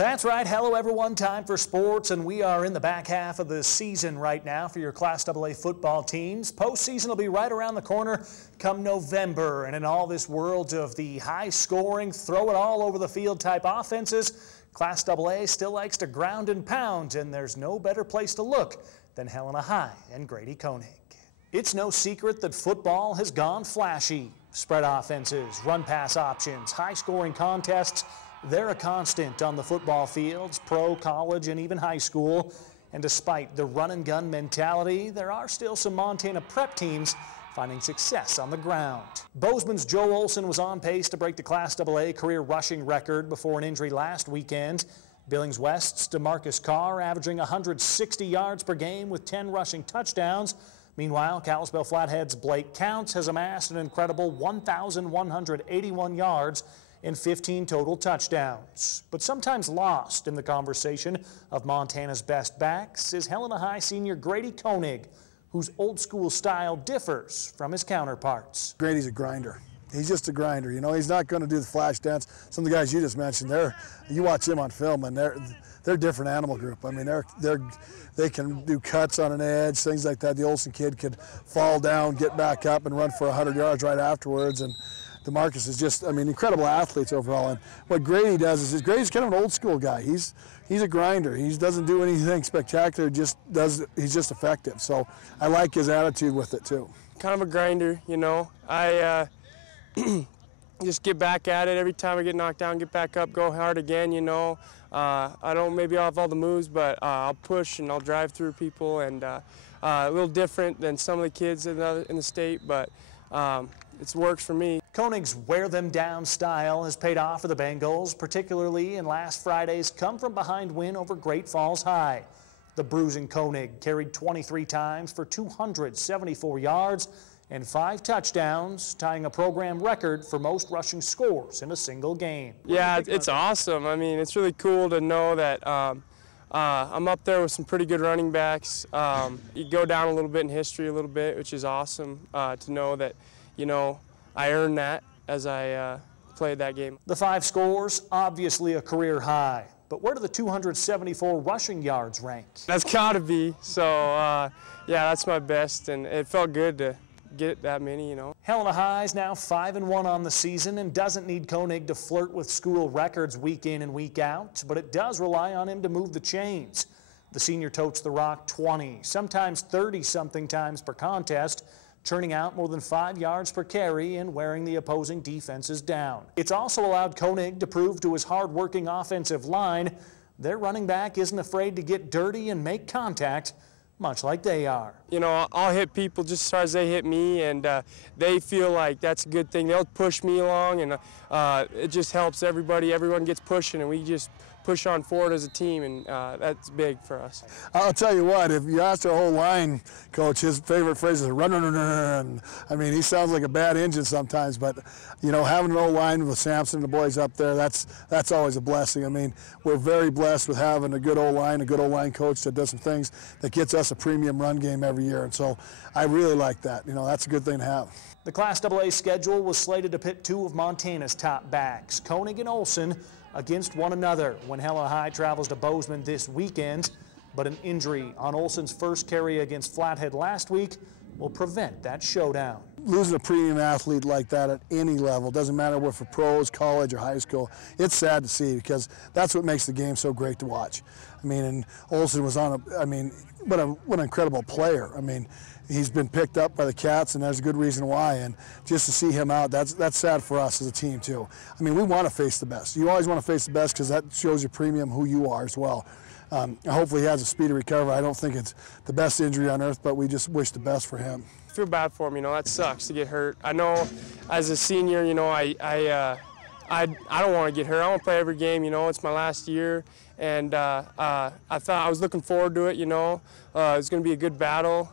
That's right. Hello, everyone. Time for sports, and we are in the back half of the season right now for your Class AA football teams. Postseason will be right around the corner come November, and in all this world of the high-scoring, throw-it-all-over-the-field type offenses, Class AA still likes to ground and pound, and there's no better place to look than Helena High and Grady Koenig. It's no secret that football has gone flashy. Spread offenses, run-pass options, high-scoring contests, they're a constant on the football fields, pro, college, and even high school. And despite the run-and-gun mentality, there are still some Montana prep teams finding success on the ground. Bozeman's Joe Olson was on pace to break the Class AA career rushing record before an injury last weekend. Billings West's DeMarcus Carr averaging 160 yards per game with 10 rushing touchdowns. Meanwhile, Kalispell Flathead's Blake Counts has amassed an incredible 1,181 yards and 15 total touchdowns. But sometimes lost in the conversation of Montana's best backs is Helena High senior Grady Koenig, whose old-school style differs from his counterparts. Grady's a grinder. He's just a grinder. You know, he's not going to do the flash dance. Some of the guys you just mentioned, you watch them on film, and they're a different animal group. I mean, they can do cuts on an edge, things like that. The Olson kid could fall down, get back up, and run for 100 yards right afterwards. And DeMarcus is just, I mean, incredible athletes overall. And what Grady does is Grady's kind of an old school guy. He's a grinder. He doesn't do anything spectacular, he's just effective. So I like his attitude with it too. Kind of a grinder, you know. I just get back at it every time I get knocked down, get back up, go hard again, you know. I don't maybe have all the moves, but I'll push and I'll drive through people, and a little different than some of the kids in the state, but it works for me. Koenig's wear-them-down style has paid off for the Bengals, particularly in last Friday's come-from-behind win over Great Falls High. The bruising Koenig carried 23 times for 274 yards and 5 touchdowns, tying a program record for most rushing scores in a single game. Yeah, it's awesome. I mean, it's really cool to know that I'm up there with some pretty good running backs. You go down a little bit in history a little bit, which is awesome to know that, you know, I earned that as I played that game. The 5 scores, obviously a career high. But where do the 274 rushing yards rank? That's got to be. So, yeah, that's my best, and it felt good to get that many, you know. Helena High's now 5-1 on the season and doesn't need Koenig to flirt with school records week in and week out, but it does rely on him to move the chains. The senior totes the rock 20, sometimes 30-something times per contest, churning out more than 5 yards per carry and wearing the opposing defenses down. It's also allowed Koenig to prove to his hard-working offensive line their running back isn't afraid to get dirty and make contact, much like they are. You know, I'll hit people just as hard as they hit me, and they feel like that's a good thing. They'll push me along, and it just helps everybody. Everyone gets pushing, and we just push on forward as a team, and that's big for us. I'll tell you what, if you asked our whole line coach, his favorite phrase is run, run, run, run. I mean, he sounds like a bad engine sometimes, but, you know, having an old line with Sampson and the boys up there, that's always a blessing. I mean, we're very blessed with having a good old line coach that does some things that gets us a premium run game every year, and so I really like that. You know, that's a good thing to have. The Class AA schedule was slated to pit 2 of Montana's top backs, Koenig and Olson, against one another when Helena High travels to Bozeman this weekend. But an injury on Olson's first carry against Flathead last week will prevent that showdown. Losing a premium athlete like that at any level, doesn't matter what for pros, college, or high school, it's sad to see because that's what makes the game so great to watch. I mean, and Olson was on what an incredible player. I mean, he's been picked up by the Cats, and there's a good reason why. And just to see him out, that's sad for us as a team too. I mean, we want to face the best. You always want to face the best because that shows your premium who you are as well. Hopefully he has a speedy recovery. I don't think it's the best injury on earth, but we just wish the best for him. I feel bad for him, you know, that sucks to get hurt. I know as a senior, you know, I don't want to get hurt. I want to play every game, you know, it's my last year. And I was looking forward to it, you know. It's going to be a good battle.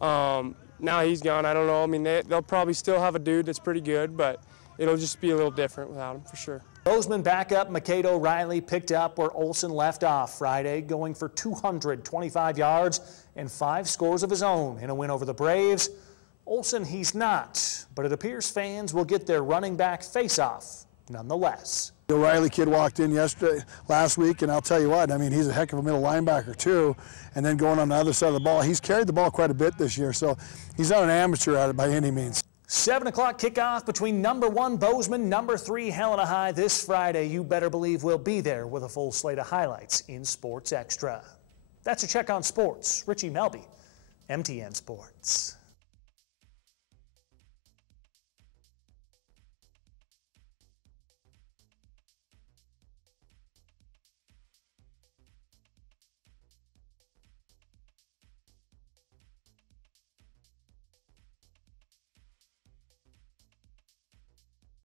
Now he's gone, I don't know. I mean, they'll probably still have a dude that's pretty good, but it'll just be a little different without him, for sure. Bozeman backup Mikado O'Reilly picked up where Olson left off Friday, going for 225 yards and 5 scores of his own in a win over the Braves. Olson, he's not, but it appears fans will get their running back face-off nonetheless. The O'Reilly kid walked in last week, and I'll tell you what, I mean, he's a heck of a middle linebacker too, and then going on the other side of the ball. He's carried the ball quite a bit this year, so he's not an amateur at it by any means. 7 o'clock kickoff between number 1 Bozeman, number 3 Helena High this Friday. You better believe we'll be there with a full slate of highlights in Sports Extra. That's a check on sports. Richie Melby, MTN Sports.